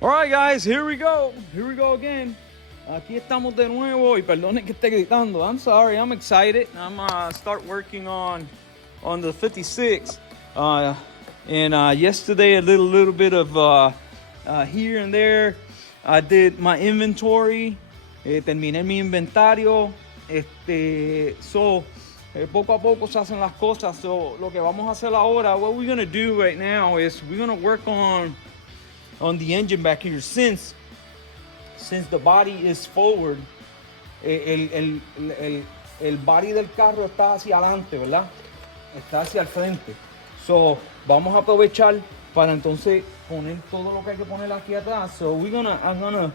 All right, guys, here we go again. Aquí estamos de nuevo y perdonen que esté gritando. I'm sorry, I'm excited. I'm start working on the 56. And yesterday a little bit of here and there. I did my inventory. Terminé mi inventario. Poco a poco se hacen las cosas. So lo que vamos a hacer ahora, what we're gonna do right now is we're gonna work on the engine back here. Since the body is forward, el body del carro está hacia adelante, ¿verdad? Está hacia el frente. So vamos a aprovechar para entonces poner todo lo que hay que poner aquí atrás. So I'm gonna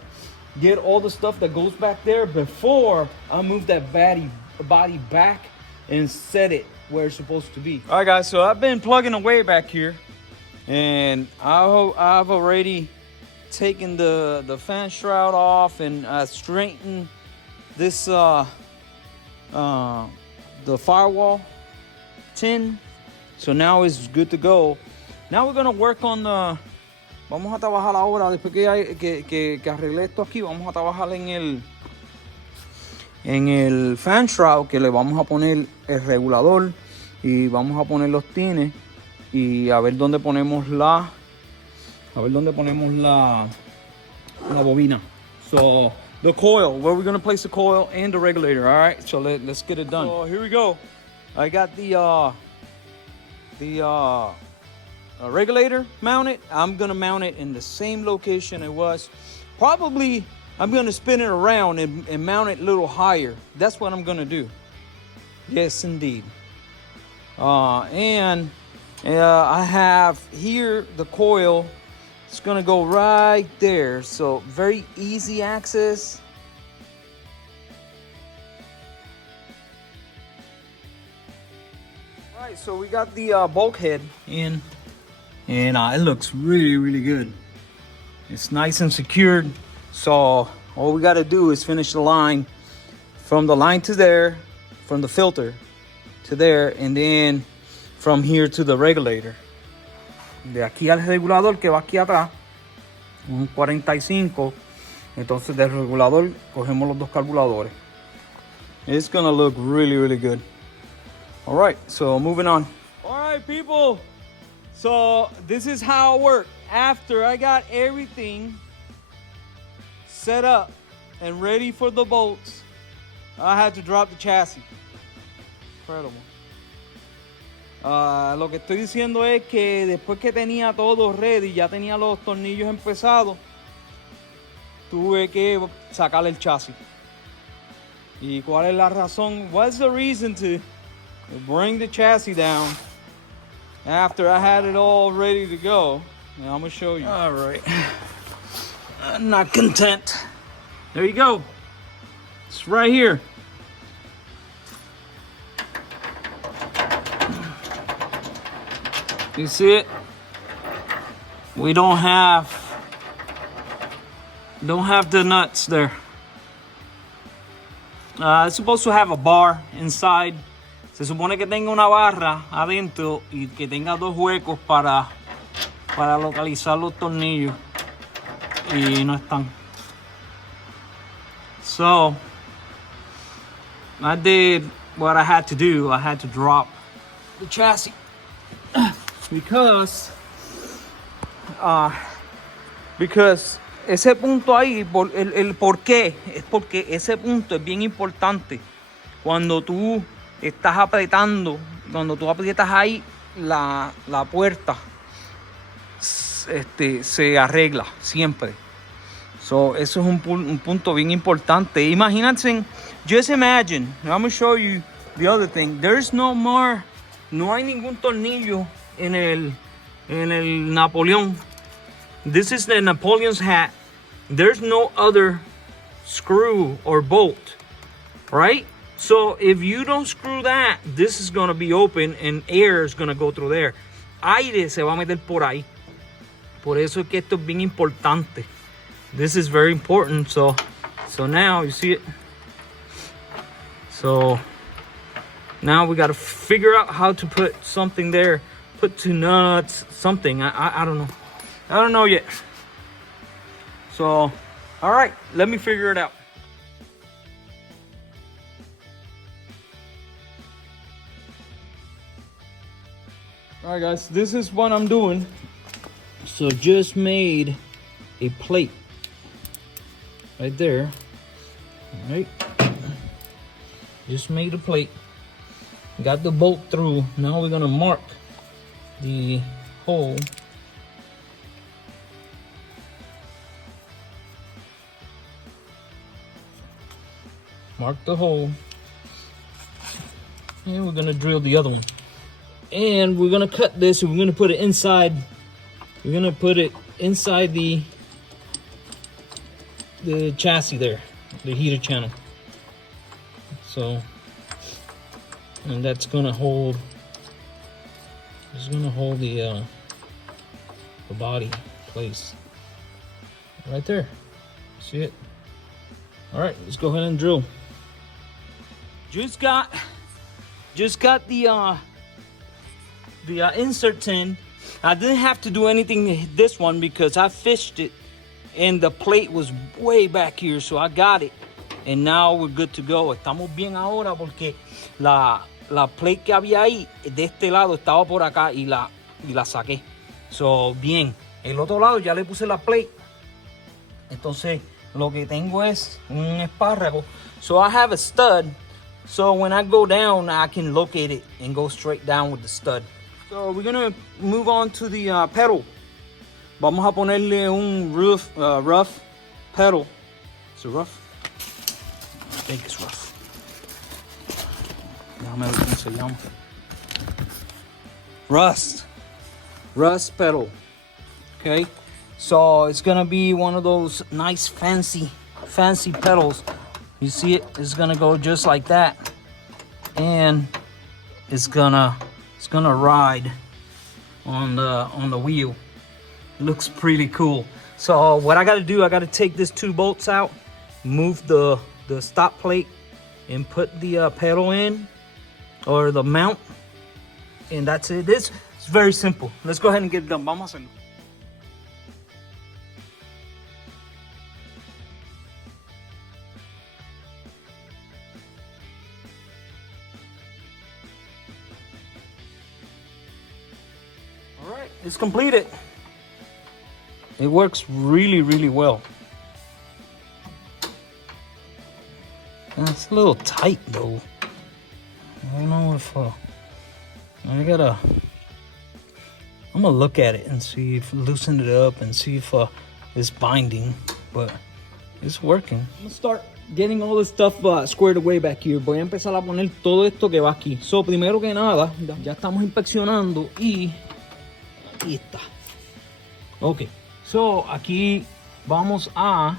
get all the stuff that goes back there before I move that body back and set it where it's supposed to be. All right, guys, so I've been plugging away back here, and I've already taken the fan shroud off and straightened this the firewall tin. So now it's good to go. Now we're gonna work on the. Vamos a trabajar ahora, después que arreglé esto aquí, vamos a trabajar en el fan shroud, que le vamos a poner el regulador y vamos a poner los tines y a ver dónde ponemos la bobina. So the coil, where we're gonna place the coil and the regulator. All right, so let's get it done. So here we go. I got the regulator mounted. I'm gonna mount it in the same location it was. Probably I'm gonna spin it around and mount it a little higher. That's what I'm gonna do. Yes, indeed. And I have here the coil. It's gonna go right there. So very easy access. All right, so we got the bulkhead in. And it looks really, really good. It's nice and secured. So all we got to do is finish the line from the line to there, from the filter to there, and then from here to the regulator. De aquí al regulador que va aquí atrás, un 45. Entonces del regulador cogemos los dos carburadores. It's gonna look really, really good. All right, so moving on. All right, people. So this is how it worked. After I got everything set up and ready for the bolts, I had to drop the chassis. Incredible. Lo que estoy diciendo es que después que tenía todo ready, ya tenía los tornillos empezados, tuve que sacar el chasis. ¿Y cuál es la razón? What's the reason to bring the chassis down after I had it all ready to go? And I'm gonna show you. All right. I'm not content. There you go. It's right here. You see it? We don't have the nuts there. It's supposed to have a bar inside. Se supone que tenga una barra adentro y que tenga dos huecos para localizar los tornillos. Y no están. So I did what I had to do. I had to drop the chassis because ese punto ahí, el por qué, es porque ese punto es bien importante. Cuando tú estás apretando, cuando tú aprietas ahí la puerta, se arregla siempre. So eso es un punto bien importante. Imagínense, just imagine, I'm going to show you the other thing. There's no more, no hay ningún tornillo en el Napoleón. This is the Napoleon's hat. There's no other screw or bolt, right? So if you don't screw that, this is going to be open and air is going to go through there. Aire se va a meter por ahí. Por eso es que esto es bien importante. This is very important. So now you see it. So now we got to figure out how to put something there. Put two nuts, something. I don't know. I don't know yet. So, all right, let me figure it out. All right, guys, this is what I'm doing. So just made a plate right there. All right, just made a plate. Got the bolt through. Now we're gonna mark the hole. Mark the hole. And we're gonna drill the other one. And we're gonna cut this and we're gonna put it inside. We're gonna put it inside the chassis there, the heater channel. So, and that's gonna hold. It's gonna hold the body in place right there. See it? All right, let's go ahead and drill. Just got the inserts in. I didn't have to do anything to this one because I fished it and the plate was way back here, so I got it. And now we're good to go. Estamos bien ahora porque la plate que había ahí de este lado estaba por acá y la saqué. So, bien. El otro lado ya le puse la plate. Entonces, lo que tengo es un espárrago. So I have a stud. So when I go down, I can locate it and go straight down with the stud. So we're gonna move on to the pedal. Vamos a ponerle un rough pedal. Is it rough? I think it's rough. Déjame ver cómo se llama. Rust pedal. Okay. So it's gonna be one of those nice fancy pedals. You see it? It's gonna go just like that, and it's gonna ride on the wheel. It looks pretty cool. So what I gotta do, I gotta take these 2 bolts out, move the stop plate, and put the pedal in, or the mount, and that's it. It's very simple. Let's go ahead and get it done. Vamos a hacerlo. All right, it's completed. It works really well. It's a little tight though. I don't know if I'm gonna look at it and see if loosen it up and see if it's binding, but it's working. I'm gonna start getting all this stuff squared away back here. Voy a empezar a poner todo esto que va aquí. So, primero que nada, ya estamos inspeccionando y aquí está. Ok, so aquí vamos a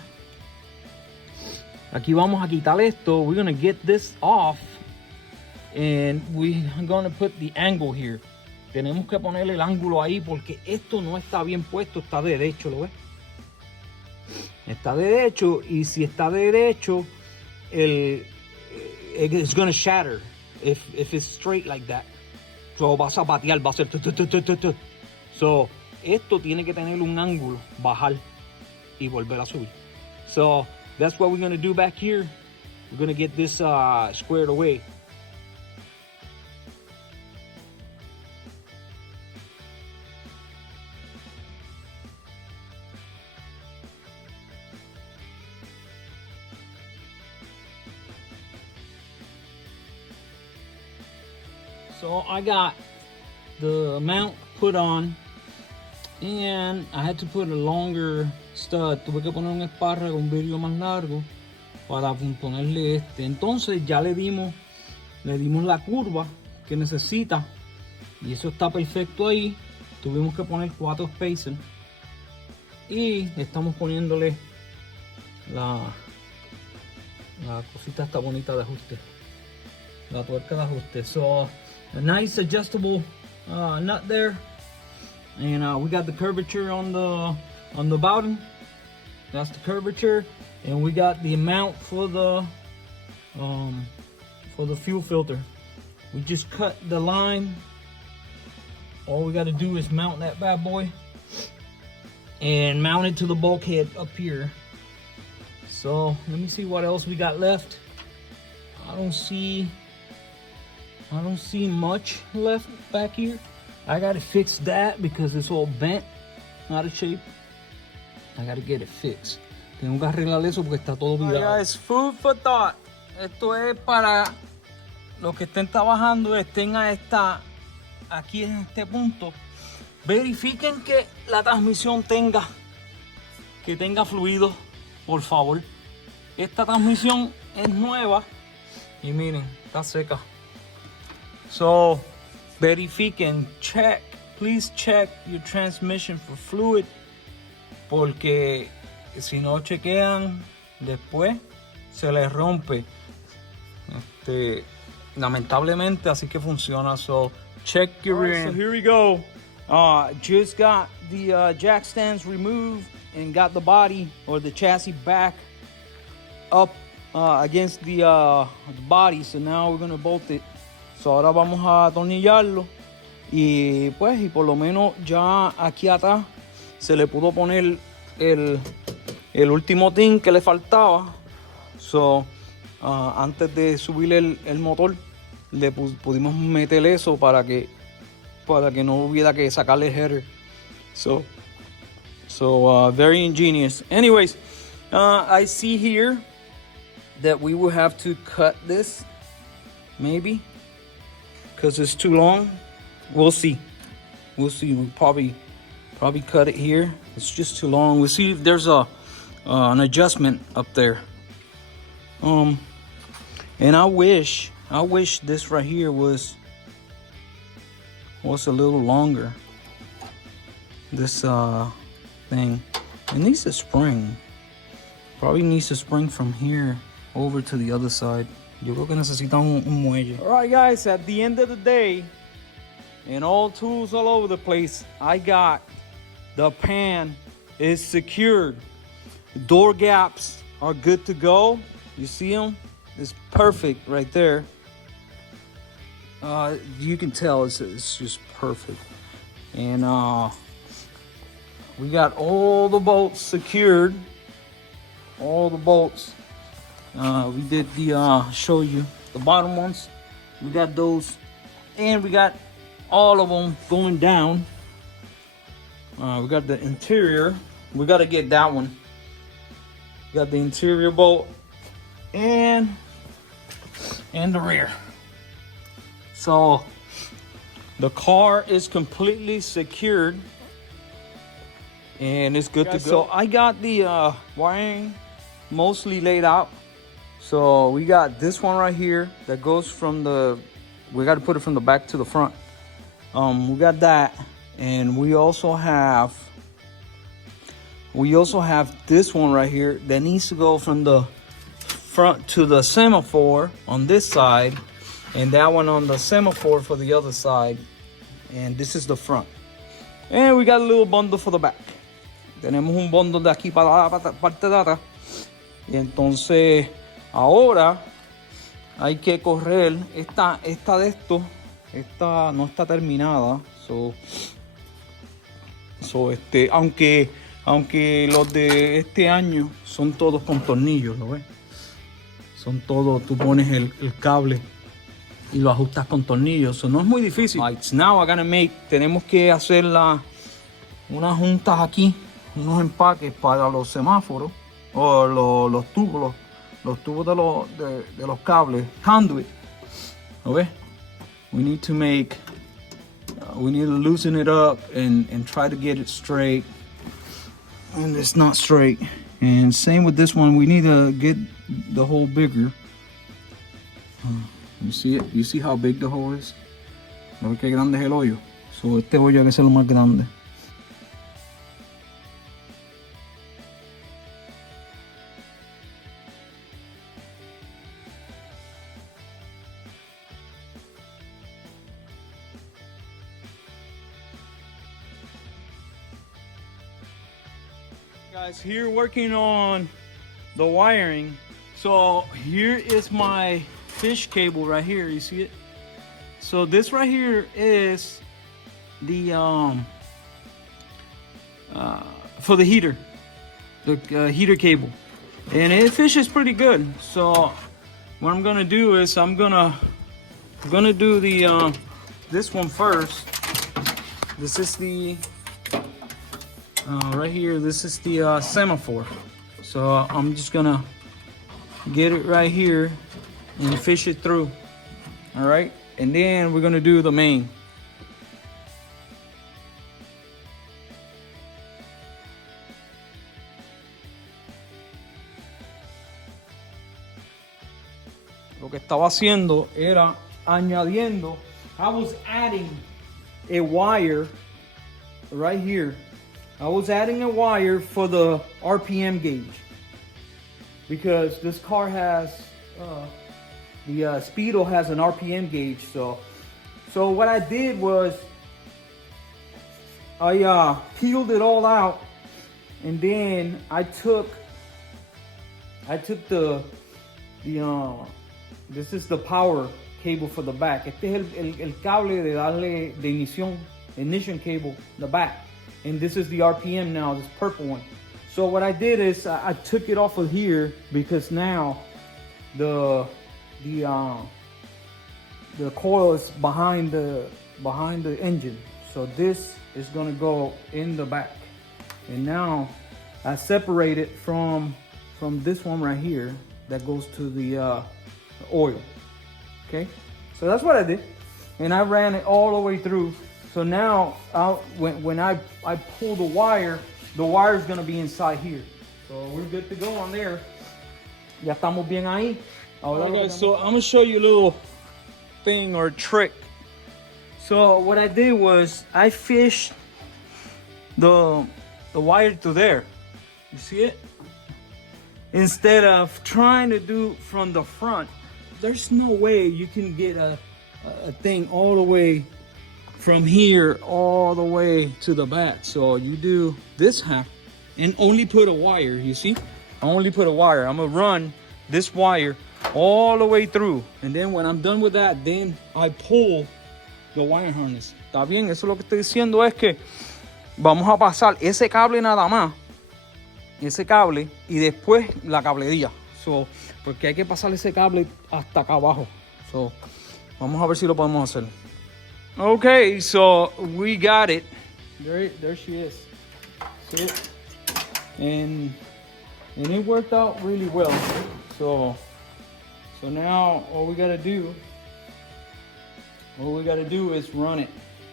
quitar esto. We're gonna get this off and we're gonna put the angle here. Tenemos que ponerle el ángulo ahí porque esto no está bien puesto, está derecho, ¿lo ves? Está derecho, y si está derecho, it's gonna shatter if it's straight like that. So vas a patear, va a ser So esto tiene que tener un ángulo, bajar y volver a subir. So that's what we're gonna do back here. We're gonna get this squared away. So I got the mount put on, and I had to put a longer stud. Tuve que poner un espárrago, un vidrio más largo para ponerle este. Entonces ya le dimos la curva que necesita y eso está perfecto ahí. Tuvimos que poner 4 spacers y estamos poniéndole la cosita esta bonita de ajuste, la tuerca de ajuste. So a nice adjustable nut there, and we got the curvature on the bottom. That's the curvature, and we got the amount for the fuel filter. We just cut the line. All we got to do is mount that bad boy, and mount it to the bulkhead up here. So let me see what else we got left. I don't see much left back here. I gotta fix that because it's all bent, out of shape. I gotta get it fixed. Tengo que arreglar eso porque está todo virado. Right, guys, food for thought. Esto es para los que estén trabajando, estén aquí en este punto. Verifiquen que la transmisión tenga fluido, por favor. Esta transmisión es nueva y miren, está seca. So, verifiquen, please check your transmission for fluid, porque si no chequean, después se les rompe. Lamentablemente así que funciona. So, check your rear end. So here we go. Just got the jack stands removed and got the body or the chassis back up against the body. So now we're gonna bolt it. So ahora vamos a atornillarlo y pues por lo menos ya aquí atrás se le pudo poner el último tin que le faltaba. So antes de subir el motor le pudimos meter eso para que no hubiera que sacarle el header. So very ingenious. Anyways, I see here that we will have to cut this, maybe, because it's too long. We'll see. We'll probably cut it here. It's just too long. We'll see if there's an adjustment up there. And I wish this right here was a little longer. This thing. It needs a spring. Probably needs a spring from here over to the other side. Yo creo que necesita un muelle. Alright guys, at the end of the day, and all tools all over the place, I got the pan is secured. Door gaps are good to go. You see them? It's perfect right there. You can tell it's just perfect. And we got all the bolts secured. All the bolts. We did show you the bottom ones. We got those, and we got all of them going down. We got the interior. We got to get that one. We got the interior bolt and the rear. So the car is completely secured and it's good to go. So I got the wiring mostly laid out. So we got this one right here that goes from we got to put it from the back to the front. We got that, and we also have this one right here that needs to go from the front to the semaphore on this side, and that one on the semaphore for the other side. And this is the front. And we got a little bundle for the back. Tenemos un bundle de aquí para la parte de atrás. Y entonces ahora hay que correr esta de esto. Esta no está terminada. Aunque los de este año son todos con tornillos, ¿lo ves? Son todos, tú pones el cable y lo ajustas con tornillos. So no es muy difícil. Now tenemos que hacer unas juntas aquí, unos empaques para los semáforos o los tubos de los cables, conduit. ¿Lo ves? We need to loosen it up and try to get it straight. And it's not straight. And same with this one, we need to get the hole bigger. You see it? You see how big the hole is? ¿Ves qué grande es el hoyo? So este hoyo hay que ser lo más grande. Guys, here working on the wiring. So here is my fish cable right here. You see it? So this right here is the for the heater, the heater cable, and it fishes pretty good. So what I'm gonna do is I'm gonna do the this one first. This is the right here. This is the semaphore. So I'm just gonna get it right here and fish it through. All right, and then we're gonna do the main. Lo que estaba haciendo era añadiendo. I was adding a wire right here. I was adding a wire for the RPM gauge because this car has the Speedo has an RPM gauge. So what I did was I peeled it all out, and then I took the this is the power cable for the back. Este es el cable de darle de ignition cable, the back. And this is the RPM now, this purple one. So what I did is I took it off of here because now the coil is behind the engine. So this is gonna go in the back. And now I separate it from this one right here that goes to the oil. Okay, so that's what I did, and I ran it all the way through. So now when I pull the wire is gonna be inside here. So we're good to go on there. Ya estamos bien ahí. Okay, so I'm gonna show you a little thing or trick. So what I did was I fished the wire to there. You see it? Instead of trying to do from the front, there's no way you can get a thing all the way from here all the way to the back. So you do this half and only put a wire, you see? I only put a wire. I'm gonna run this wire all the way through. And then when I'm done with that, then I pull the wire harness. ¿Está bien? Eso lo que estoy diciendo es que vamos a pasar ese cable nada más. Ese cable y después la cablería. So, porque hay que pasar ese cable hasta acá abajo. So, vamos a ver si lo podemos hacer. Okay, so we got it. There she is. See it? And it worked out really well. So now all we gotta do is run it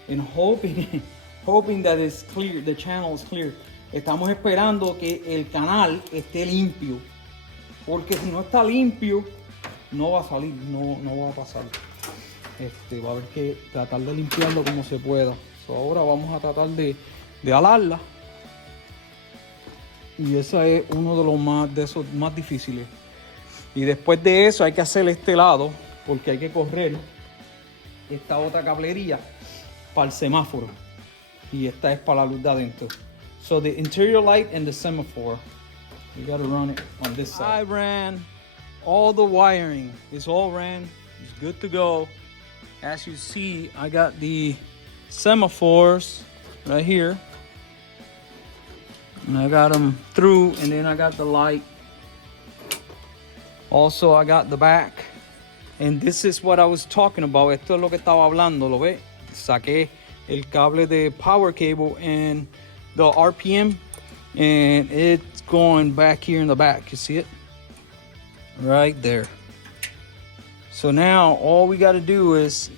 and hoping that it's clear, the channel is clear. Estamos esperando que el canal esté limpio, porque si no está limpio no va a salir, no va a pasar. Va a haber que tratar de limpiarlo como se pueda. So ahora vamos a tratar de alarla, y ese es uno de esos más difíciles. Y después de eso hay que hacer este lado, porque hay que correr esta otra cablería para el semáforo, y esta es para la luz de adentro. So the interior light and the semaphore, you gotta run it on this side. I ran all the wiring. It's all ran. It's good to go. As you see, I got the semaphores right here, and I got them through, and then I got the light. Also, I got the back, and this is what I was talking about. Esto es lo que estaba hablando, ¿lo ve? Saqué el cable de power cable and the RPM, and it's going back here in the back. You see it? Right there. So now all we got to do is,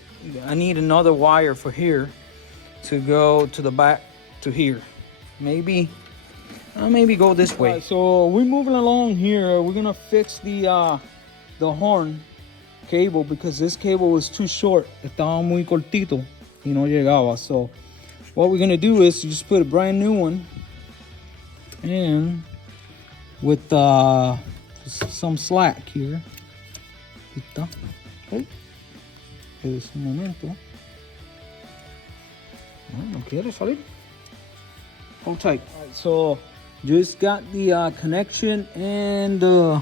I need another wire for here to go to the back to here. Maybe go this way. Right, so we're moving along here. We're gonna fix the horn cable, because this cable was too short. Estaba muy cortito y no llegaba. So what we're gonna do is just put a brand new one in with some slack here. Okay. Es un momento. No quiere salir. Hold tight. All right, so just got the connection and the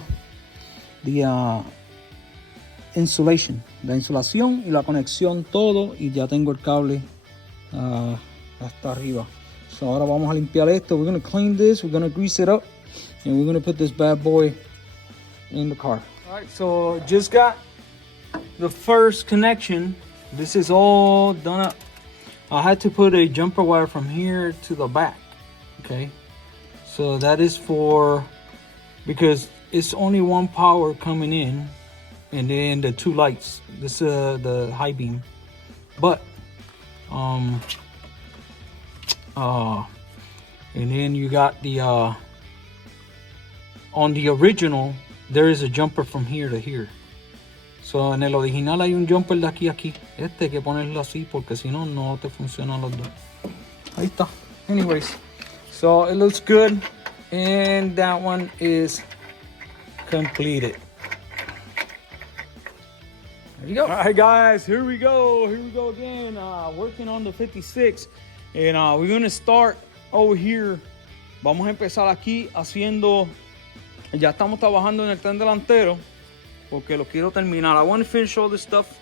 insulation. La insulación y la conexión, todo, y ya tengo el cable hasta arriba. So ahora vamos a limpiar esto. We're gonna clean this, we're gonna grease it up, and we're gonna put this bad boy in the car. All right, so just got the first connection. This is all done up. I had to put a jumper wire from here to the back. Okay, so that is for, because it's only one power coming in, and then the two lights. This is the high beam, but and then you got the on the original there is a jumper from here to here. So en el original hay un jumper de aquí a aquí. Este hay que ponerlo así porque si no, no te funcionan los dos. Ahí está. Anyways, so it looks good, and that one is completed. There you go. All right, guys, here we go again. Working on the 56, and we're gonna start over here. Vamos a empezar aquí haciendo. Ya estamos trabajando en el tren delantero porque lo quiero terminar. I want to finish all this stuff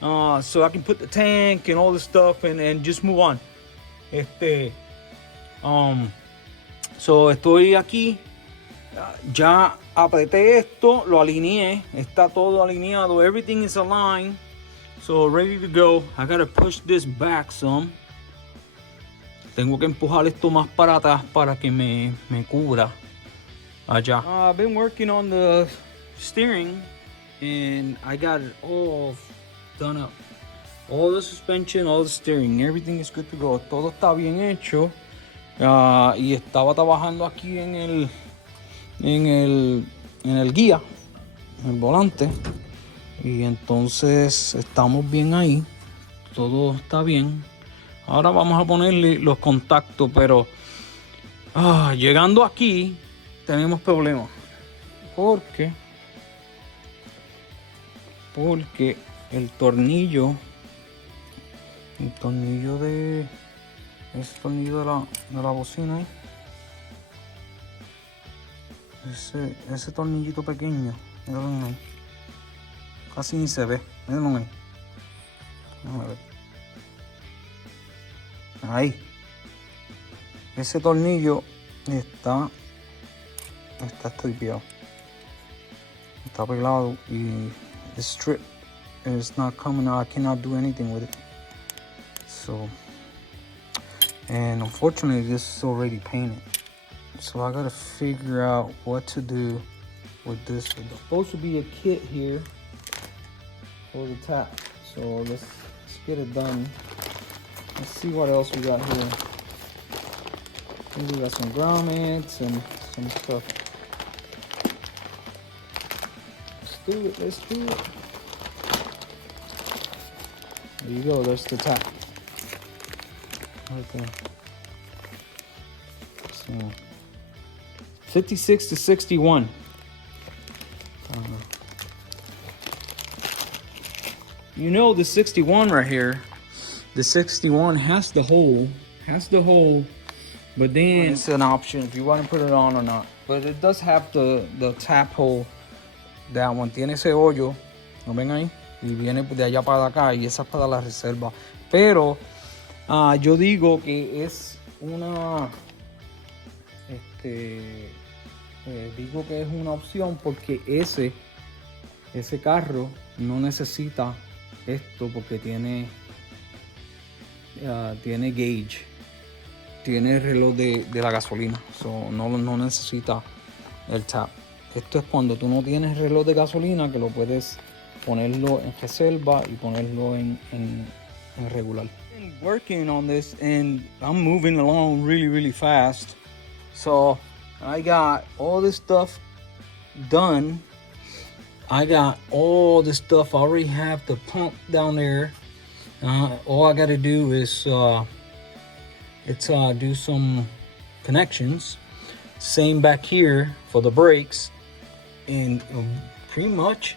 so I can put the tank and all this stuff and just move on. So estoy aquí. Ya apreté esto, lo alineé, está todo alineado, everything is aligned, so ready to go. I gotta push this back some. Tengo que empujar esto más para atrás para que me cubra allá. I've been working on the steering and I got it all done up. All the suspension, all the steering, everything is good to go. Todo está bien hecho. Y estaba trabajando aquí en el guía, en el volante, y entonces estamos bien ahí, todo está bien. Ahora vamos a ponerle los contactos, pero llegando aquí tenemos problemas porque el tornillo de ese tornillo de la bocina, ese tornillito pequeño, mírenlo ahí, casi ni se ve, mírenlo ahí. Vamos a ver. Ahí, ese tornillo está estripeado, está pegado y the strip is not coming out. I cannot do anything with it. So, and unfortunately this is already painted. So I gotta figure out what to do with this. There's supposed to be a kit here for the tap. So let's get it done. Let's see what else we got here. I think we got some grommets and some stuff. Let's do it. There you go, there's the tap. Okay. So 56 to 61. You know the 61 right here. The 61 has the hole, but then it's an option if you want to put it on or not. But it does have the tap hole. That one tiene ese hoyo, ¿lo ven ahí? Y viene de allá para acá y esa es para la reserva. Pero yo digo que es una digo que es una opción porque ese carro no necesita esto porque tiene gauge, tiene reloj de la gasolina, so no necesita el tap. Esto es cuando tú no tienes reloj de gasolina, que lo puedes ponerlo en reserva y ponerlo en regular. I'm working on this and I'm moving along really fast. So I got all this stuff done. I got all this stuff. I already have the pump down there. All I got to do is do some connections. Same back here for the brakes, and pretty much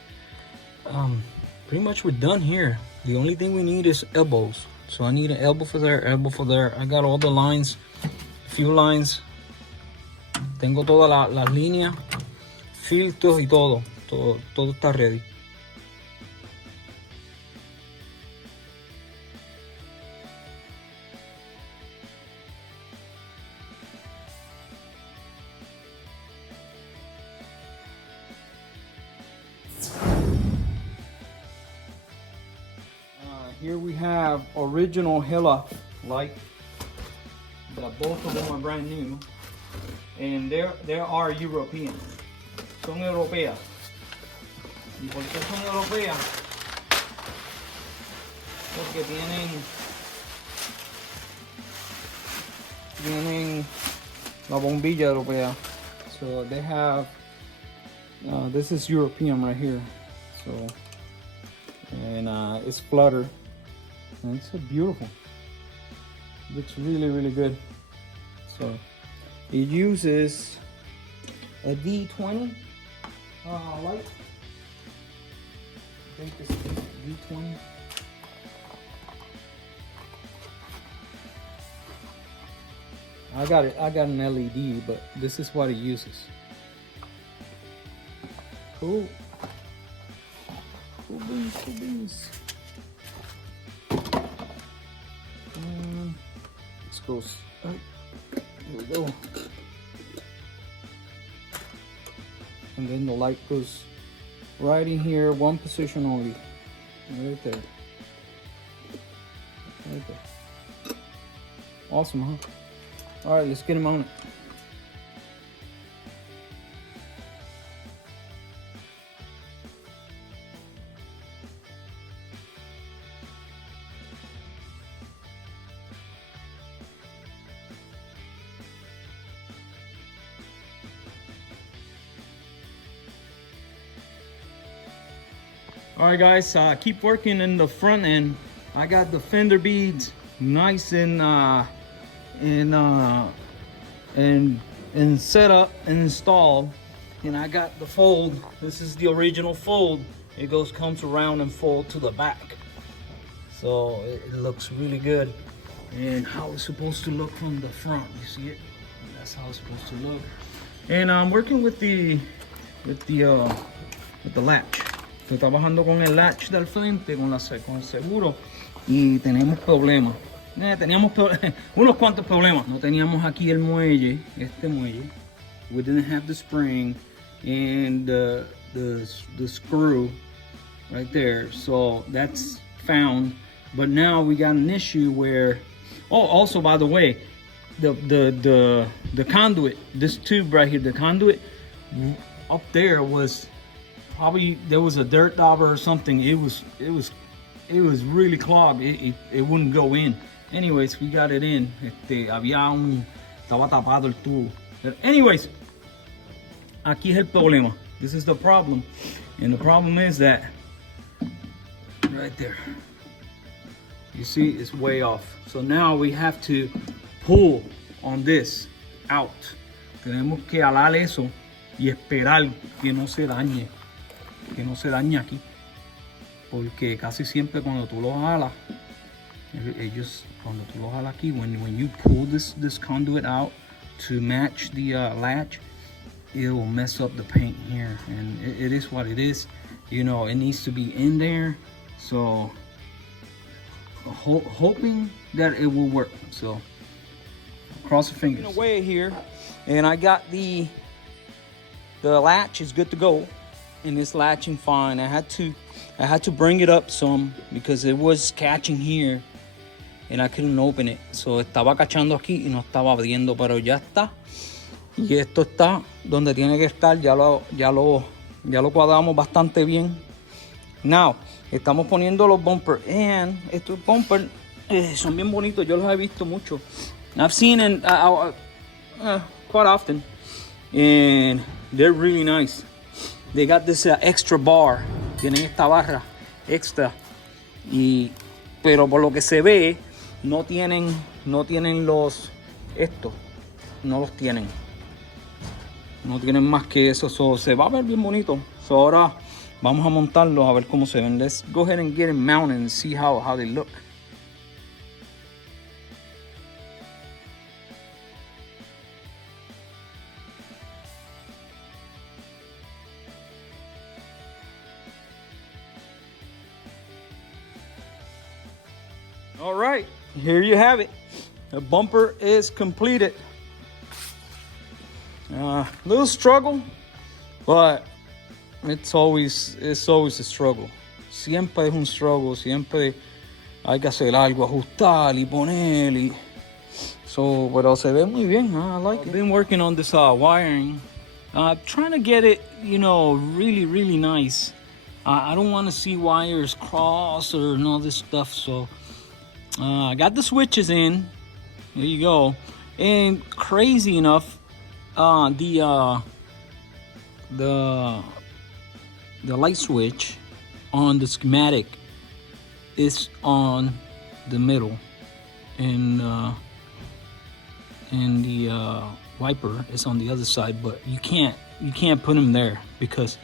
we're done here. The only thing we need is elbows. So I need an elbow for there, elbow for there. I got all the lines, few lines. Tengo todas las líneas, filtros y todo está ready. have original Hella light. Both of them are brand new, and they are European. Son europeas. ¿Y por qué son europeas? Porque tienen la bombilla europea. So they have, this is European right here. So, and it's flutter, and it's so beautiful. Looks really, really good. So it uses a D20 light. I think this is D20. I got an LED, but this is what it uses. Cool. Cool beans. This goes, here we go. And then the light goes right in here, one position only. Right there. Right there. Awesome, huh? All right, let's get him on it. All right, guys, keep working in the front end. I got the fender beads nice and set up and installed, and I got the fold. This is the original fold. It comes around and fold to the back, so it looks really good. And how it's supposed to look from the front, you see it? That's how it's supposed to look. And I'm working with the latch. Estoy trabajando con el latch del frente, con el seguro, y tenemos problemas. Teníamos unos cuantos problemas. No teníamos aquí el muelle, este muelle. We didn't have the spring and the screw right there. So that's found. But now we got an issue where, oh, also by the way, the conduit, this tube right here, the conduit up there was probably, there was a dirt dauber or something. It was really clogged. It wouldn't go in. Anyways, we got it in. Estaba tapado el tubo. But anyways, aquí es el problema. This is the problem. And the problem is that right there, you see it's way off. So now we have to pull on this out. Tenemos que alar eso y esperar que no se dañe. Que no se dañe aquí. Porque casi siempre cuando tú lo jalas, ellos, cuando tú lo jalas aquí, when you pull this conduit out to match the latch, it will mess up the paint here, and it is what it is. You know, it needs to be in there. So hoping that it will work. So cross the fingers. Away here, and I got the latch is good to go, and it's latching fine. I had to bring it up some because it was catching here and I couldn't open it. So estaba cachando aquí y no estaba abriendo, pero ya está. Y esto está donde tiene que estar. Ya lo cuadramos bastante bien. Now, estamos poniendo los bumpers. And estos bumpers son bien bonitos. Yo los he visto mucho. I've seen it quite often. And they're really nice. They got this extra bar. Tienen esta barra extra. Pero por lo que se ve, no tienen estos. No los tienen. No tienen más que eso. So, se va a ver bien bonito. So, ahora vamos a montarlos a ver cómo se ven. Let's go ahead and get them mounted and see how they look. All right, here you have it. The bumper is completed. Little struggle, but it's always a struggle. Siempre es un struggle. Siempre hay que hacer algo, ajustar y poner y so, pero se ve muy bien. I like it. Been working on this wiring, trying to get it, you know, really nice. I don't want to see wires cross or all this stuff, so I got the switches in. There you go. And crazy enough, the light switch on the schematic is on the middle, and the wiper is on the other side, but you can't put them there because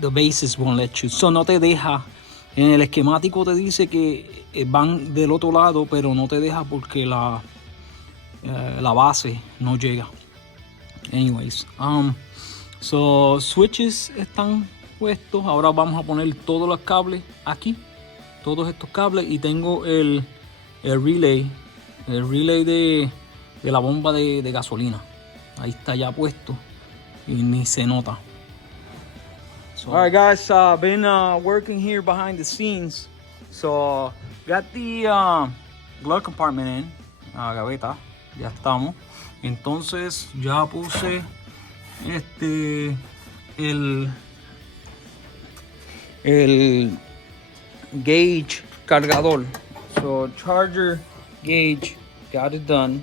the bases won't let you. So no te deja. En el esquemático te dice que van del otro lado, pero no te deja porque la base no llega. Anyways, so switches están puestos. Ahora vamos a poner todos los cables aquí, todos estos cables, y tengo el relay de la bomba de gasolina. Ahí está ya puesto y ni se nota. So, all right, guys, been working here behind the scenes. So got the glove compartment in, gaveta, ya estamos. Entonces ya puse el gauge cargador. So charger gauge, got it done.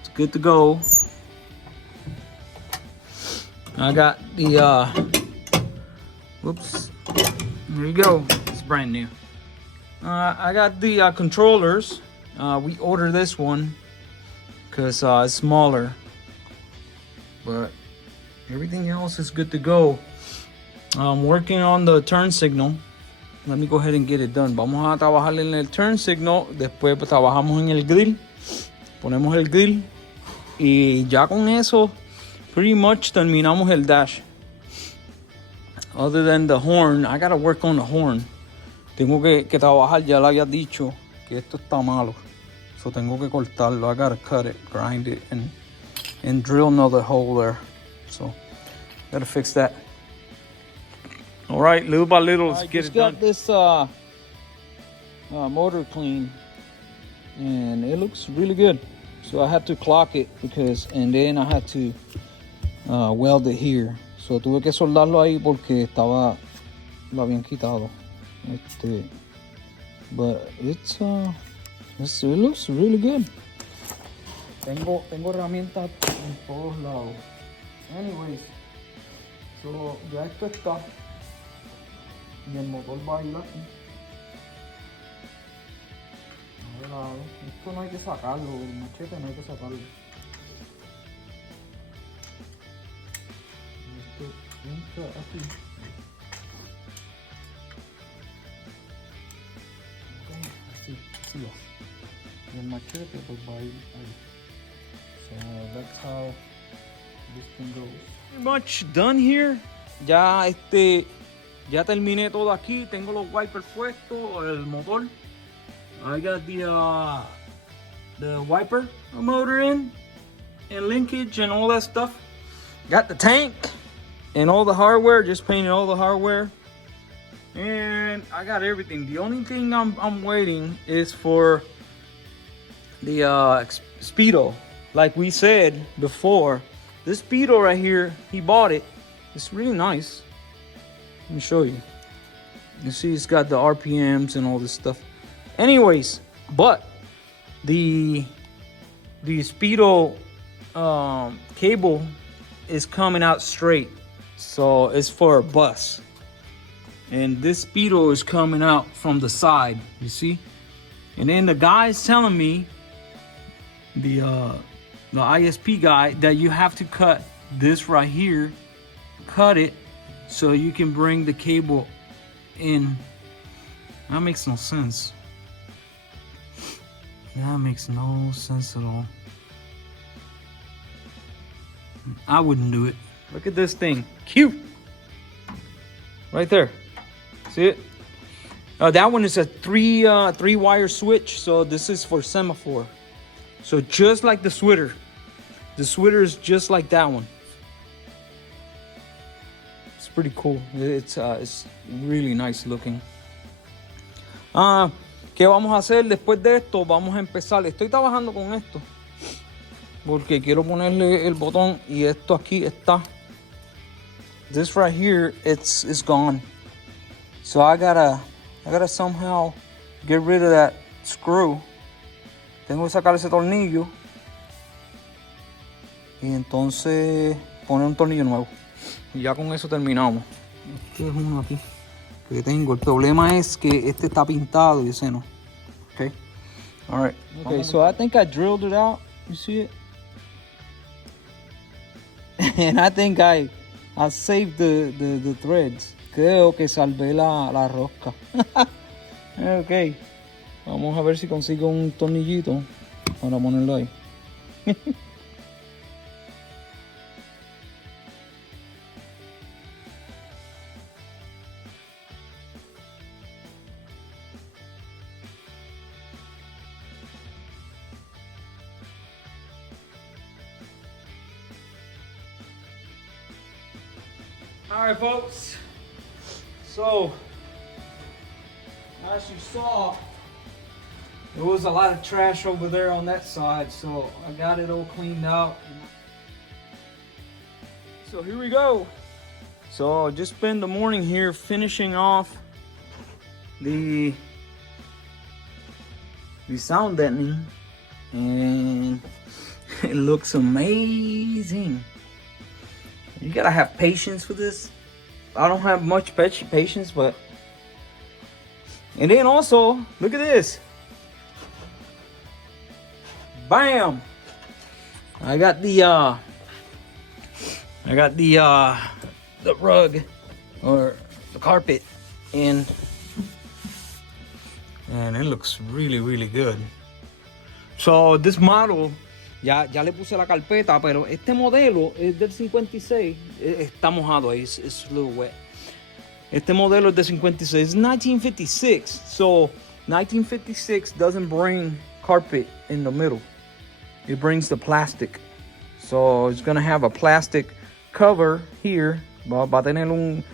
It's good to go. I got the whoops, there you go, it's brand new. I got the controllers. We ordered this one because it's smaller, but everything else is good to go. I'm working on the turn signal. Let me go ahead and get it done. Vamos a trabajar en el turn signal, después trabajamos en el grill, ponemos el grill y ya con eso pretty much terminamos el dash. Other than the horn, I gotta work on the horn. Tengo que trabajar, ya le había dicho que esto está malo. So tengo que cortarlo. I gotta cut it, grind it, and drill another hole there. So gotta fix that. All right, little by little, let's get it done. I just got this motor clean, and it looks really good. So I had to clock it and then I had to weld it here. So tuve que soldarlo ahí porque lo habían quitado. But it looks really good. Tengo herramientas en todos lados. Anyways, so ya esto está. Y el motor va a ir aquí. Esto no hay que sacarlo, el machete no hay que sacarlo. Esto entra aquí. Okay, así va. Y el machete pues va a ir ahí. So that's how this thing goes. Pretty much done here. Ya terminé todo aquí. Tengo los wipers puestos, el motor. I got the wiper motor in and linkage and all that stuff. Got the tank and all the hardware. Just painted all the hardware, and I got everything. The only thing I'm waiting is for the speedo. Like we said before, this speedo right here, he bought it. It's really nice. Let me show you. You see, it's got the RPMs and all this stuff. Anyways, but the speedo cable is coming out straight, so it's for a bus, and this speedo is coming out from the side, you see. And then the guy's telling me, the ISP guy, that you have to cut this right here, cut it so you can bring the cable in. That makes no sense. That makes no sense at all. I wouldn't do it. Look at this thing. Cute. Right there. See it? That one is a three wire switch. So this is for semaphore. So just like the sweater. The sweater is just like that one. It's pretty cool. It's really nice looking. ¿Qué vamos a hacer después de esto? Vamos a empezar. Estoy trabajando con esto porque quiero ponerle el botón y esto aquí está. This right here, it's gone. So I gotta somehow get rid of that screw. Tengo que sacar ese tornillo y entonces poner un tornillo nuevo. Y ya con eso terminamos. Este es uno aquí que tengo. El problema es que este está pintado y ese no. Okay. All right. Okay, so I think I drilled it out. You see it? And I think I saved the threads. Creo que salvé la rosca. Ok. Vamos a ver si consigo un tornillito para ponerlo ahí. All right, folks. So, as you saw, there was a lot of trash over there on that side, so I got it all cleaned out. So here we go. So just spent the morning here finishing off the sound deadening, and it looks amazing. You gotta have patience with this. I don't have much patience, but. And then also, look at this. Bam! I got the rug or the carpet in, and it looks really, really good. So this model. Ya le puse la carpeta, pero este modelo es del 56. Está mojado ahí, it's a little wet. Este modelo es del 56. It's 1956. So 1956 doesn't bring carpet in the middle. It brings the plastic. So it's gonna have a plastic cover here. Va a tener un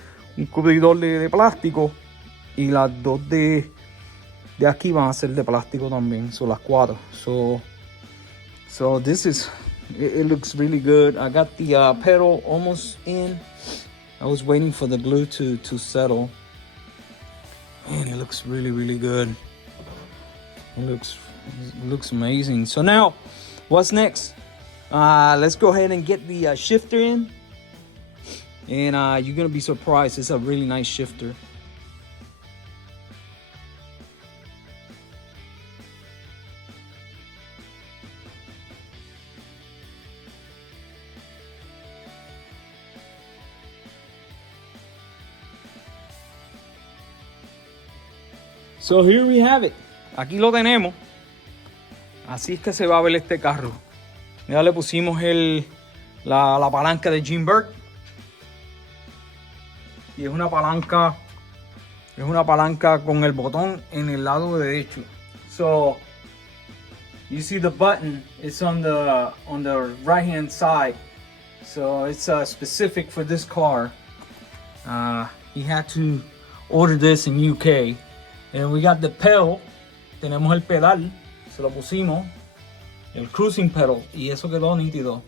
cubridor de plástico. Y las dos de aquí van a ser de plástico también. So las cuatro. So this is, it looks really good. I got the pedal almost in. I was waiting for the glue to settle. Man, it looks really, really good. It looks amazing. So now, what's next? Let's go ahead and get the shifter in. And you're gonna be surprised. It's a really nice shifter. So here we have it. Aquí lo tenemos. Así es que se va a ver este carro. Ya le pusimos la palanca de Jim Burke. Y es una palanca con el botón en el lado derecho. So you see the button, it's on the right hand side. So it's specific for this car. He had to order this in UK. And we got the pedal. Tenemos el pedal, se lo pusimos, el cruising pedal, y eso quedó nítido.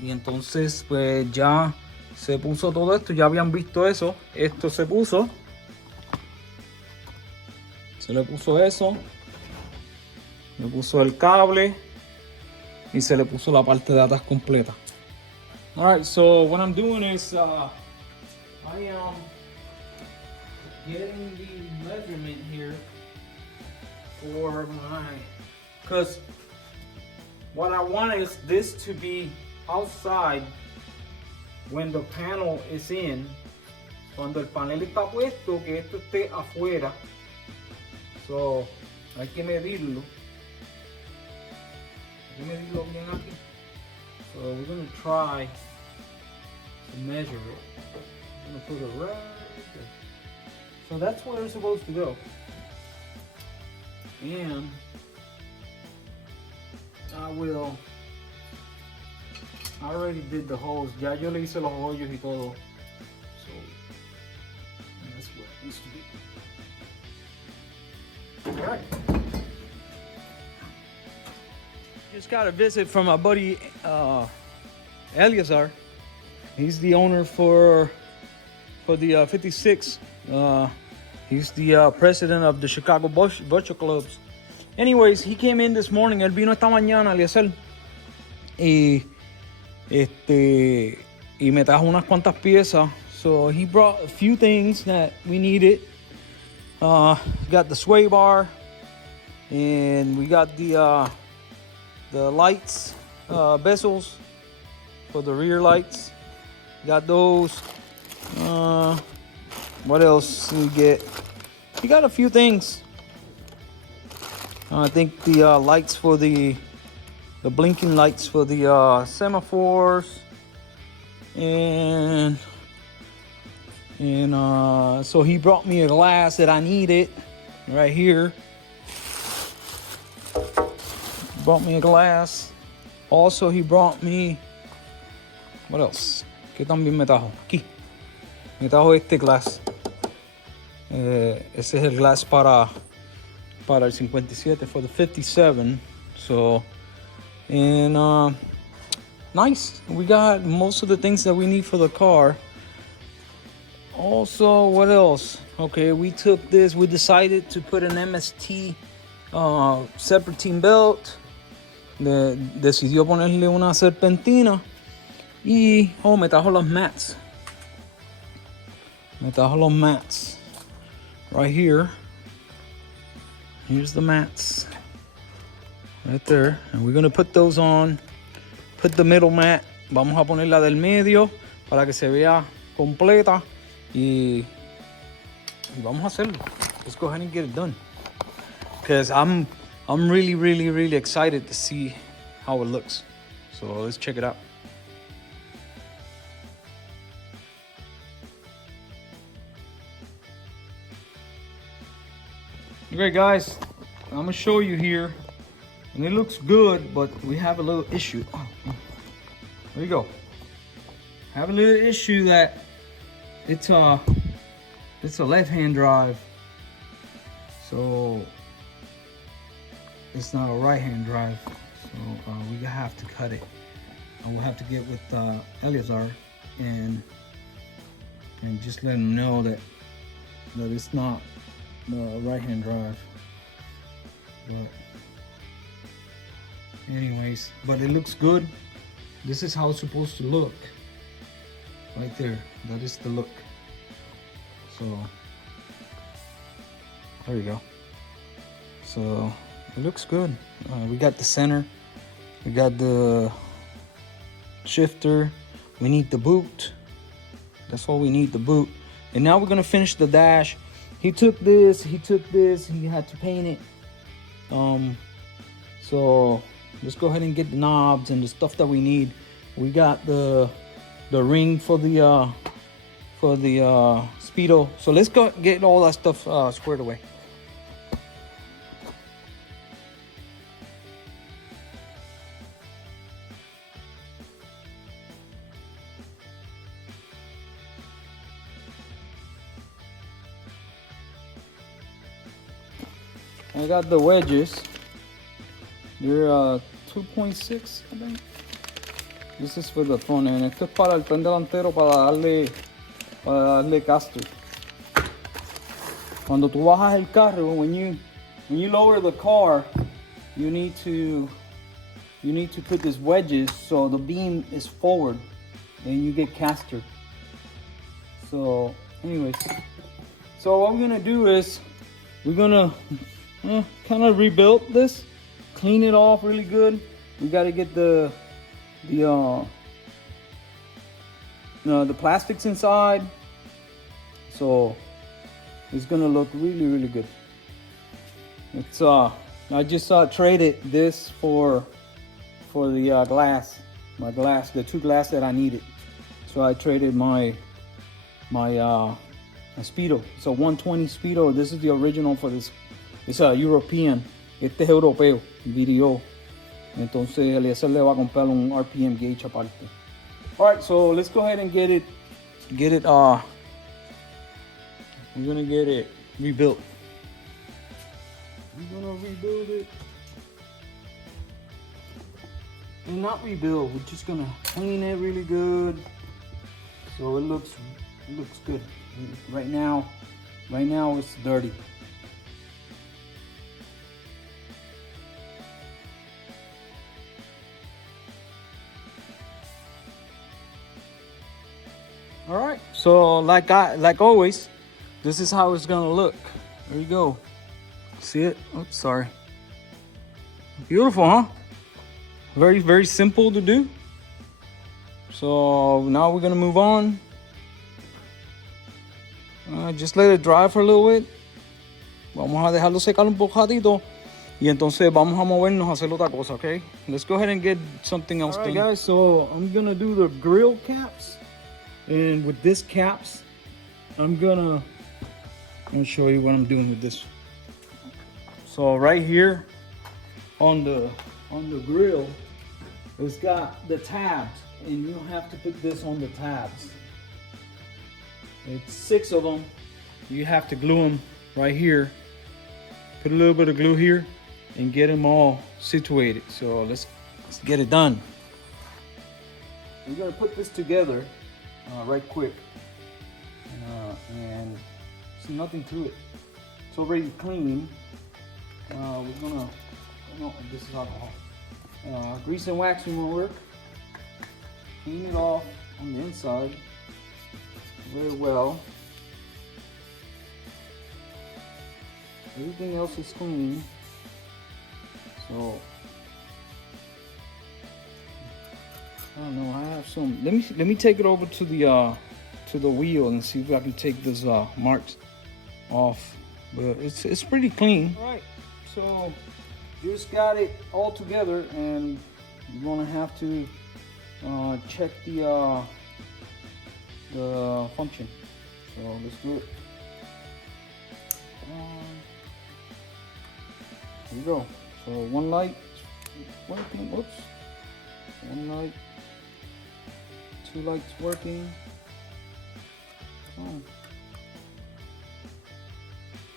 Y entonces pues ya se puso todo esto, ya habían visto eso. Esto se puso, se le puso eso, le puso el cable y se le puso la parte de atrás completa. Alright, so what I'm doing is I am getting the measurement here for because what I want is this to be outside when the panel is in. Cuando el panel está puesto, que esto esté afuera. So hay que medirlo. Bien aquí. So we're gonna try to measure it. I'm gonna put it right there. So that's where it's supposed to go. And I already did the holes. Ya yo le hice los hoyos y todo. So that's what it needs to be. Right. Just got a visit from my buddy Eleazar. He's the owner for the 56. He's the president of the Chicago Butcher Clubs. Anyways, he came in this morning. Él vino esta mañana, Eleazar, y me trajo unas cuantas piezas. So he brought a few things that we needed. Got the sway bar, and we got the lights, bezels for the rear lights. Got those. What else did we get? We got a few things. I think the lights for the blinking lights for the semaphores, and so he brought me a glass that I needed right here. Brought me a glass. Also, he brought me, what else? ¿Qué también me trajo? Aquí. Me trajo este glass. Ese es el glass para el 57, for the 57. So, and nice. We got most of the things that we need for the car. Also, what else? Okay, we took this. We decided to put an MST serpentine belt. Decidió ponerle una serpentina. Y, me trajo los mats. Me trajo los mats. Right here. Here's the mats. Right there. And we're going to put those on. Put the middle mat. Vamos a poner la del medio para que se vea completa. Y vamos a hacerlo. Let's go ahead and get it done. Because I'm really, really, really excited to see how it looks. So let's check it out. Okay, guys, I'm gonna show you here, and it looks good, but we have a little issue. There you go. Have a little issue that it's a left-hand drive, so it's not a right-hand drive. So we have to cut it. I will have to get with Eleazar and just let him know that it's not the right-hand drive. But anyways, but it looks good. This is how it's supposed to look. Right there, that is the look. So there you go. So it looks good. We got the center, we got the shifter, we need the boot. That's all we need, the boot. And now we're gonna finish the dash. He took this, he had to paint it. So let's go ahead and get the knobs and the stuff that we need. We got the ring for the speedo. So let's go get all that stuff squared away. I got the wedges. They're 2.6, I think. This is for the front end. Esto es para el tren delantero para darle caster. Cuando tú bajas el carro, when you lower the car, you need to put these wedges so the beam is forward and you get caster. So anyways, so what we're gonna do is we're gonna kind of rebuild this, clean it off really good. We got to get the plastics inside, so it's gonna look really, really good. It's I just traded this for the glass, the two glass that I needed. So I traded my Speedo. It's a 120 Speedo. This is the original for this. It's a European. Este es europeo, VW. Entonces Eliezer le va a comprar un RPM gauge aparte. All right, so let's go ahead and get it. We're gonna get it rebuilt. we're gonna rebuild it. And not rebuild, we're just gonna clean it really good so it looks good. Right now it's dirty. All right, so like always, this is how it's gonna look. There you go. See it? Oops, sorry. Beautiful, huh? Very, very simple to do. So now we're gonna move on. Just let it dry for a little bit. Vamos a dejarlo secar un poquitito. Y entonces vamos a movernos a hacer otra cosa, okay? Let's go ahead and get something else done. All right, guys, so I'm gonna do the grill caps. And with this caps, I'm gonna show you what I'm doing with this. So right here on the grill, it's got the tabs, and you have to put this on the tabs. It's 6 of them. You have to glue them right here. Put a little bit of glue here and get them all situated. So let's get it done. We're gonna put this together right quick, and there's nothing to it. It's already clean. We're gonna, no, this is alcohol. Grease and wax will work. Clean it off on the inside very well. Everything else is clean. So I don't know. I have some. Let me take it over to the wheel and see if I can take these marks off. But it's pretty clean. All right. So just got it all together, and you're gonna have to check the function. So let's do it. Here we go. So one light working. Whoops. One light. 2 lights working. Oh.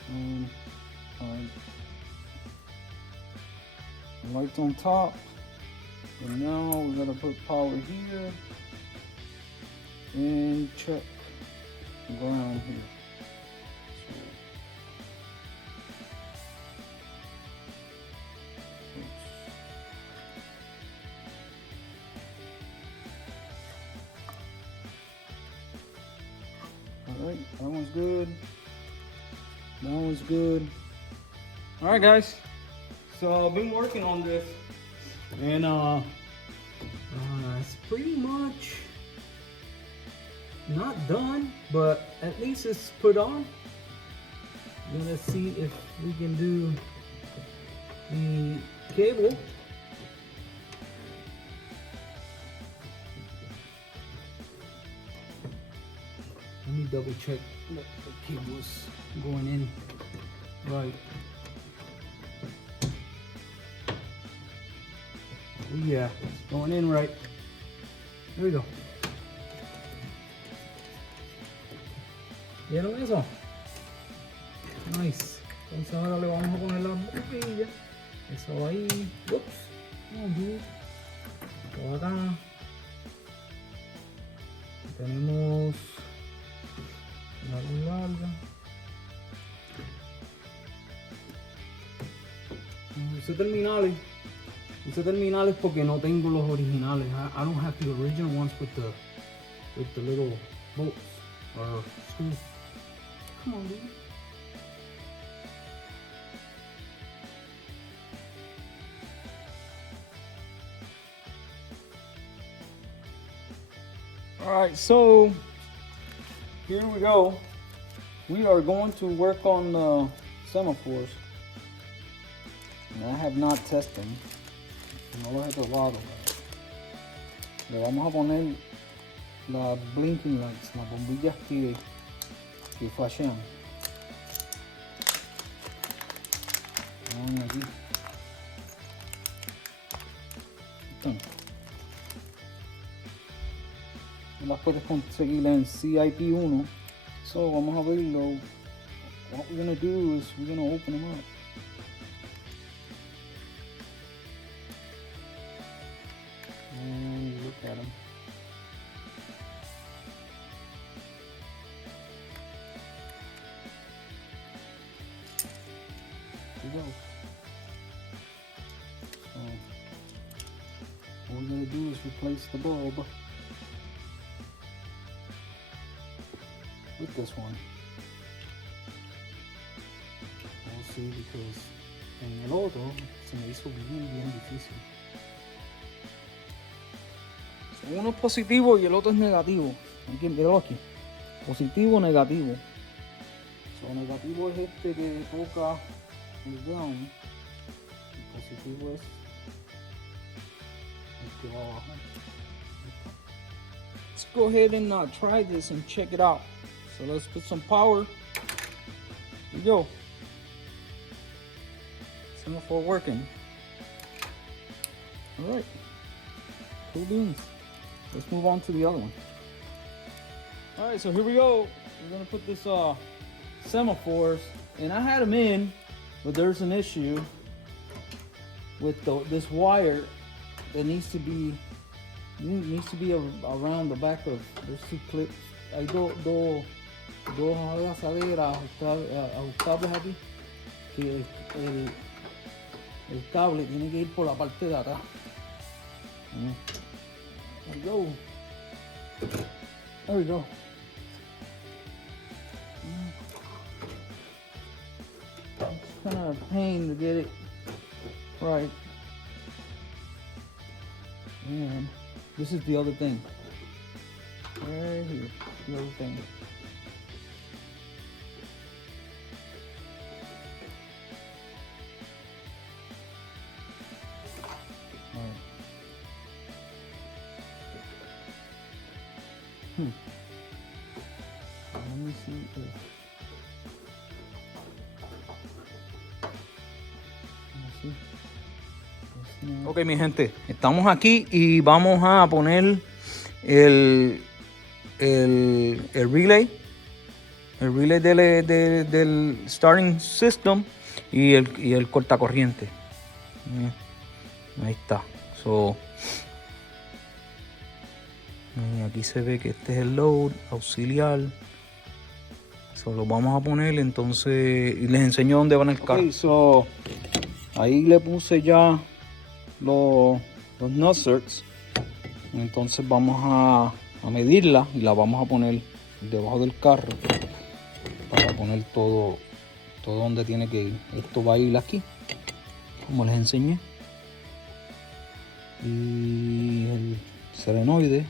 And lights on top. And now we're gonna put power here and check ground here. Alright, that one's good. That one's good. Alright guys, so I've been working on this, and it's pretty much not done, but at least it's put on. Let's see if we can do the cable. Let me double check that the cable is going in right. Oh yeah, it's going in right. There we go. ¿Vieron eso? Nice. Entonces ahora le vamos a poner las bombillas. Eso va ahí. Ups. Todo acá. Tenemos una luz larga. Usé terminales porque no tengo los originales. I don't have the original ones with the little bolts or screws. Come on, dude. All right, so here we go. We are going to work on the semaphores. And I have not tested them. No los he probado. Le vamos a poner las blinking lights, las bombillas que flashean. Vamos aquí. Están. Las puedes conseguir en CIP1. So vamos a verlo. What we're gonna do is we're gonna open them up. at them. There we go. So all we're gonna do is replace the bulb with this one. We'll see, because en el otro se me hizo bien difícil. So, uno es positivo y el otro es negativo. Aquí, míralo aquí. Positivo, negativo. So, negativo es este que toca el ground. El positivo es el que va abajo. Let's go ahead and try this and check it out. So let's put some power. Here we go. Semaphore working. All right. Cool beans. Let's move on to the other one. All right, so here we go. We're gonna put this semaphores, and I had them in, but there's an issue with this wire that needs to be around the back of. There's two clips. Hay dos abrazaderas ajustables aquí, que el cable tiene que ir por la parte de atrás. There we go. There we go. It's kind of a pain to get it right. And this is the other thing. Right here, the other thing. Let me see if... Ok, mi gente, estamos aquí y vamos a poner el relay del starting system y el cortacorriente. Ahí está. So, aquí se ve que este es el load auxiliar. So, lo vamos a poner, entonces, y les enseño dónde van el carro. Okay, so, ahí le puse ya los nutsets. Entonces vamos a medirla y la vamos a poner debajo del carro para poner todo donde tiene que ir. Esto va a ir aquí, como les enseñé. Y el solenoide,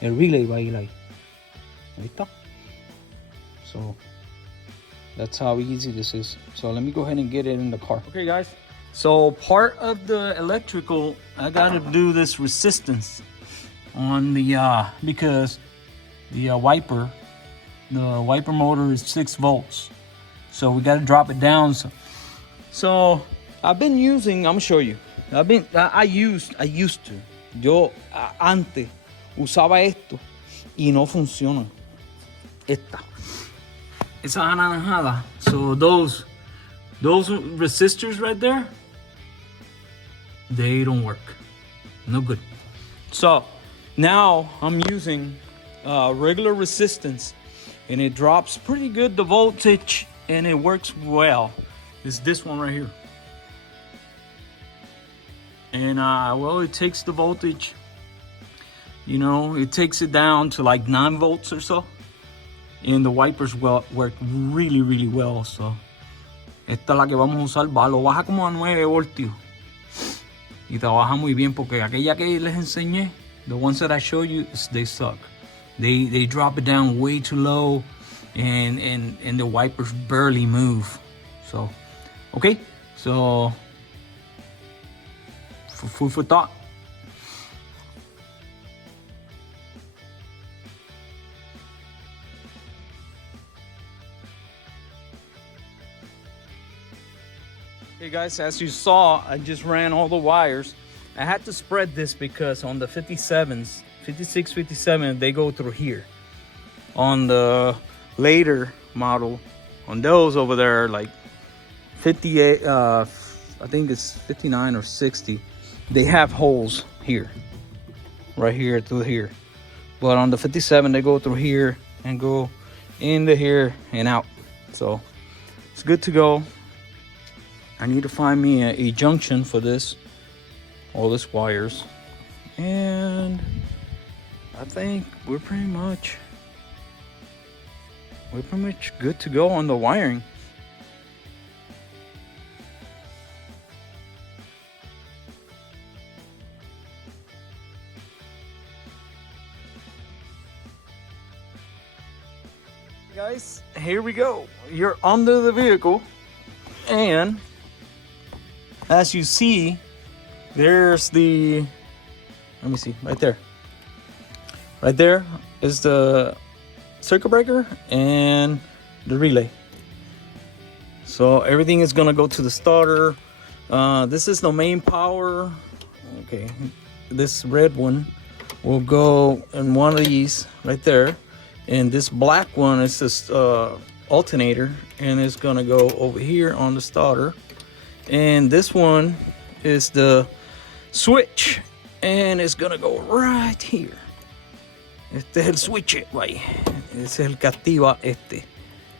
el relay va a ir ahí. Ahí está. So that's how easy this is. So let me go ahead and get it in the car. Okay, guys. So part of the electrical, I got to do this resistance on the because the wiper motor is 6 volts. So we got to drop it down. So I've been using. I'm gonna show you. I used to. Yo antes usaba esto y no funciona. Esa anaranjada. So those resistors right there, they don't work. No good. So now I'm using regular resistance, and it drops pretty good the voltage, and it works well. It's this one right here. And well, it takes the voltage, you know, it takes it down to like 9 volts or so. And the wipers work really, really well. So esta es la que vamos a usar. Lo baja como a 9 voltios. Y trabaja muy bien, porque aquella que les enseñé, the ones that I showed you, they suck. They drop it down way too low, and the wipers barely move. So, okay. So, food for thought. Hey guys, as you saw, I just ran all the wires. I had to spread this because on the 57s, 56, 57, they go through here. On the later model, on those over there, like 58, I think it's 59 or 60, they have holes here. right here to here. But on the 57, they go through here and go into here and out. So it's good to go. I need to find me a junction for this, all this wires. And I think we're pretty much good to go on the wiring. Guys, here we go. You're under the vehicle, and as you see, there's the, let me see, right there is the circuit breaker and the relay. So everything is gonna go to the starter. This is the main power. Okay, this red one will go in one of these right there. And this black one is this alternator, and it's gonna go over here on the starter. And this one is the switch, and it's gonna go right here. Este es el switch, güey. Ese es el que activa este.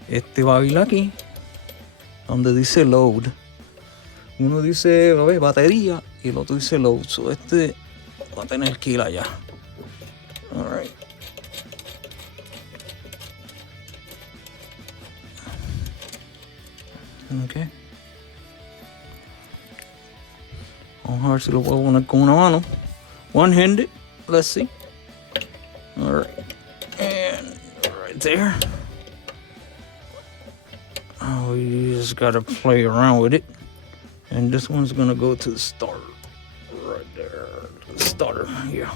Este va a ir aquí, donde dice load. Uno dice batería y el otro dice load. So este va a tener que ir allá. Alright. Okay. Vamos a ver si lo puedo poner con una mano. One-handed. Let's see. All right. And right there. Oh, you just gotta play around with it. And this one's gonna go to the starter. Right there. The starter. Yeah.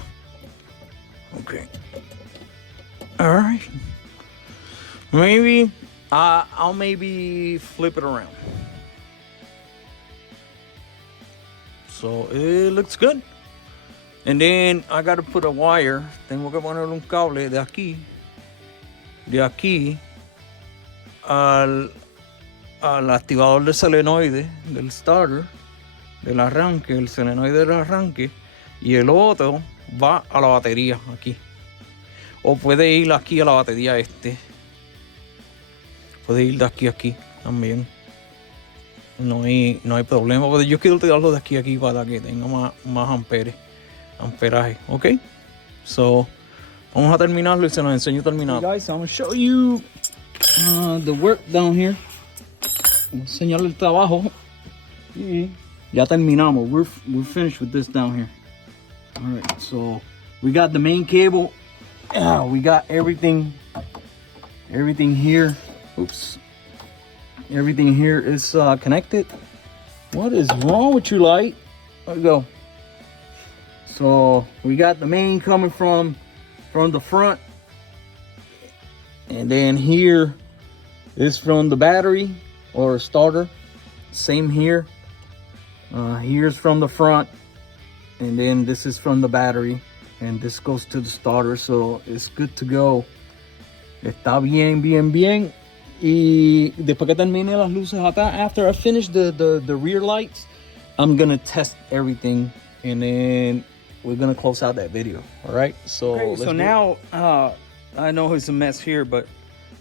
Okay. All right. Maybe I'll maybe flip it around. So it looks good. And then I got to put a wire. Tengo que poner un cable de aquí al activador del solenoide del starter, del arranque, el solenoide del arranque, y el otro va a la batería aquí. O puede ir aquí a la batería este. Puede ir de aquí a aquí también. No hay problema. Pero yo quiero tirarlo de aquí a aquí para que tenga más amperaje. Ok. So, vamos a terminarlo y se los enseño terminado. Hey guys, I'm going to show you the work down here. Voy a enseñarle el trabajo. Y ya terminamos. We're finished with this down here. Alright, so we got the main cable. We got everything here. Oops. Everything here is connected. What is wrong with you, light? There we go. So we got the main coming from the front. And then here is from the battery or starter. Same here. Here's from the front. And then this is from the battery. And this goes to the starter. So it's good to go. Está bien. Y después que termine las luces acá, after I finish the rear lights, I'm gonna test everything, and then we're gonna close out that video. All right. So okay, so now I know it's a mess here, but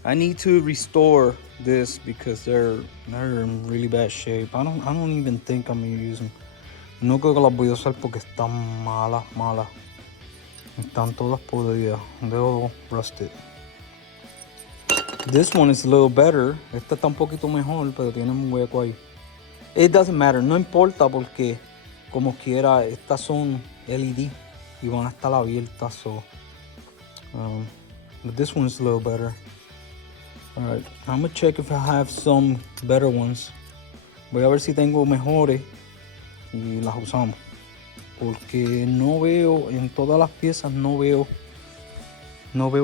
I need to restore this because they're in really bad shape. I don't even think I'm gonna use them. No creo que las voy a usar porque están malas. Están todas podridas. They're all rusted. This one is a little better. Esta está un poquito mejor, pero tiene un hueco ahí. It doesn't matter, no importa porque como quiera, estas son LED y van a estar abiertas. So, but this one's a little better. Alright, I'm gonna check if I have some better ones. Voy a ver si tengo mejores y las usamos. Porque no veo en todas las piezas, no veo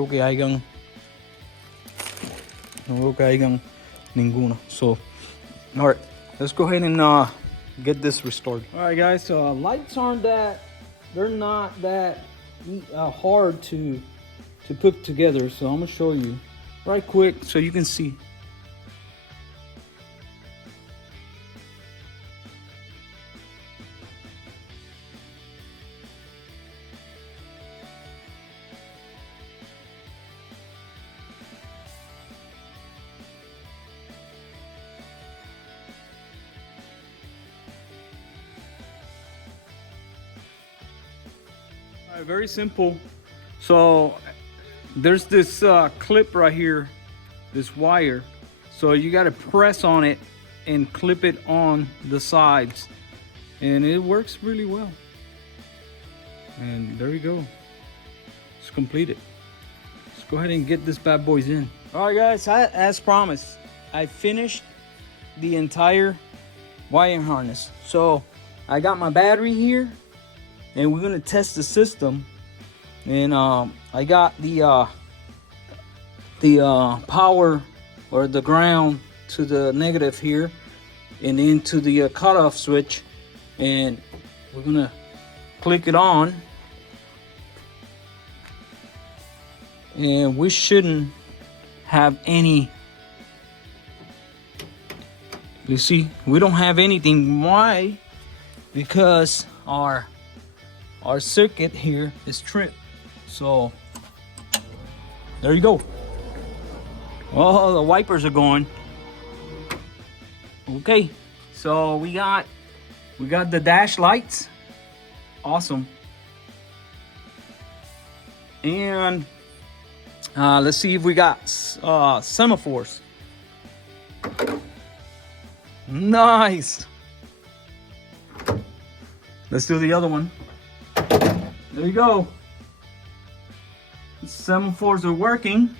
que hayan. No veo que hayan ninguna. So, all right, let's go ahead and get this restored. All right, guys. So lights aren't they're not that hard to put together. So I'm gonna show you right quick so you can see. Very simple. So there's this clip right here, this wire. So you got to press on it and clip it on the sides, and it works really well. And there you go. It's completed. Let's go ahead and get this bad boys in. All right, guys, as promised, I finished the entire wiring harness. So I got my battery here, and we're gonna test the system. And I got the power or the ground to the negative here, and into the cutoff switch, and we're gonna click it on, and we shouldn't have any. You see, we don't have anything. Why? Because our circuit here is tripped. So there you go. Oh, the wipers are going. Okay, so we got the dash lights. Awesome. And let's see if we got semaphores. Nice. Let's do the other one. There you go. The semaphores are working.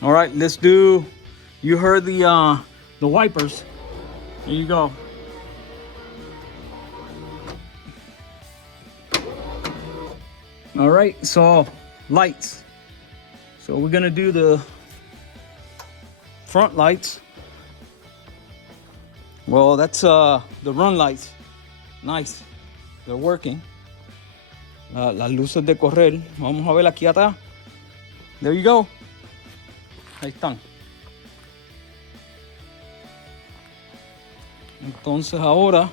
All right, let's do. You heard the wipers. There you go. All right, so lights. So we're gonna do the front lights. Well, that's the run lights. Nice, they're working. Las luces de correr. Vamos a ver aquí atrás. There you go. Ahí están. Entonces ahora,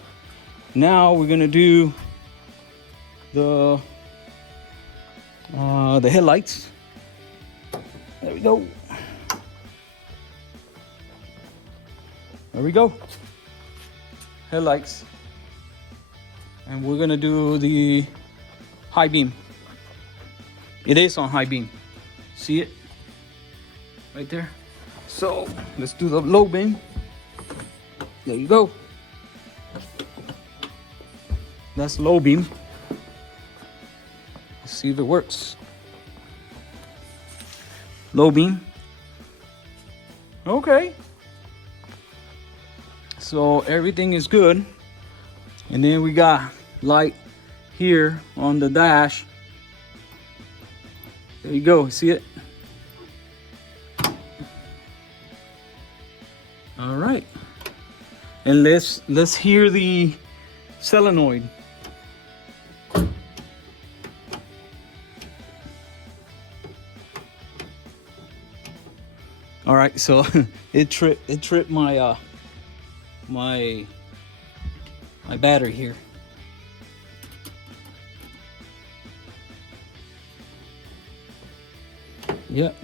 now we're gonna do the headlights. There we go. There we go. Headlights. And we're gonna do the high beam. It is on high beam. See it? Right there. So let's do the low beam. There you go. That's low beam. Let's see if it works. Low beam. Okay. So everything is good. And then we got light here on the dash. There you go. See it? All right. And let's hear the solenoid. All right, so it tripped my my battery here. Yep.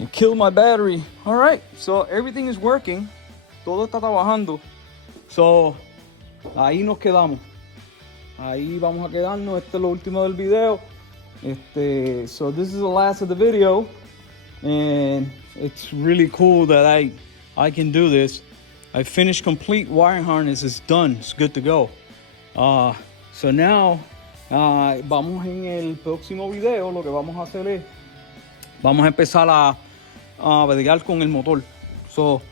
It killed my battery. All right, so everything is working. Todo está trabajando. So ahí nos quedamos. Ahí vamos a quedarnos. Este es lo último del video. So this is the last of the video, and it's really cool that I can do this. I finished complete wiring harness. It's done. It's good to go. So now vamos en el próximo video. Lo que vamos a hacer es vamos a empezar a bregar con el motor. So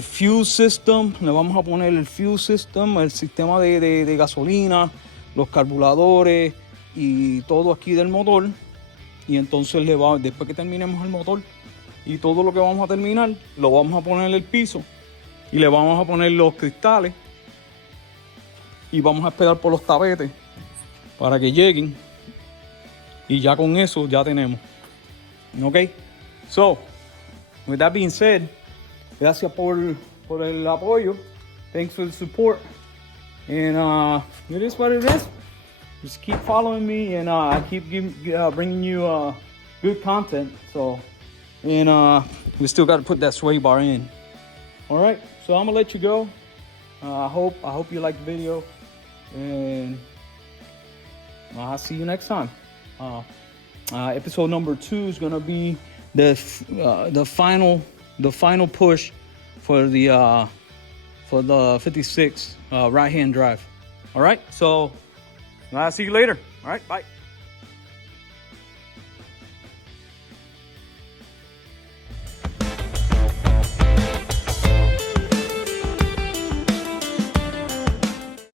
fuel system, le vamos a poner el fuel system, el sistema de gasolina, los carburadores y todo aquí del motor. Y entonces después que terminemos el motor y todo lo que vamos a terminar, lo vamos a poner en el piso y le vamos a poner los cristales y vamos a esperar por los tapetes para que lleguen, y ya con eso ya tenemos. Ok, so with that being said, gracias por el apoyo. Thanks for the support. And it is what it is. Just keep following me, and I keep bringing you good content. So and we still got to put that sway bar in. All right, so I'm gonna let you go. I hope you liked the video, and I'll see you next time. Episode number 2 is gonna be the final push for the 56 right-hand drive. All right, so I'll see you later. All right, bye.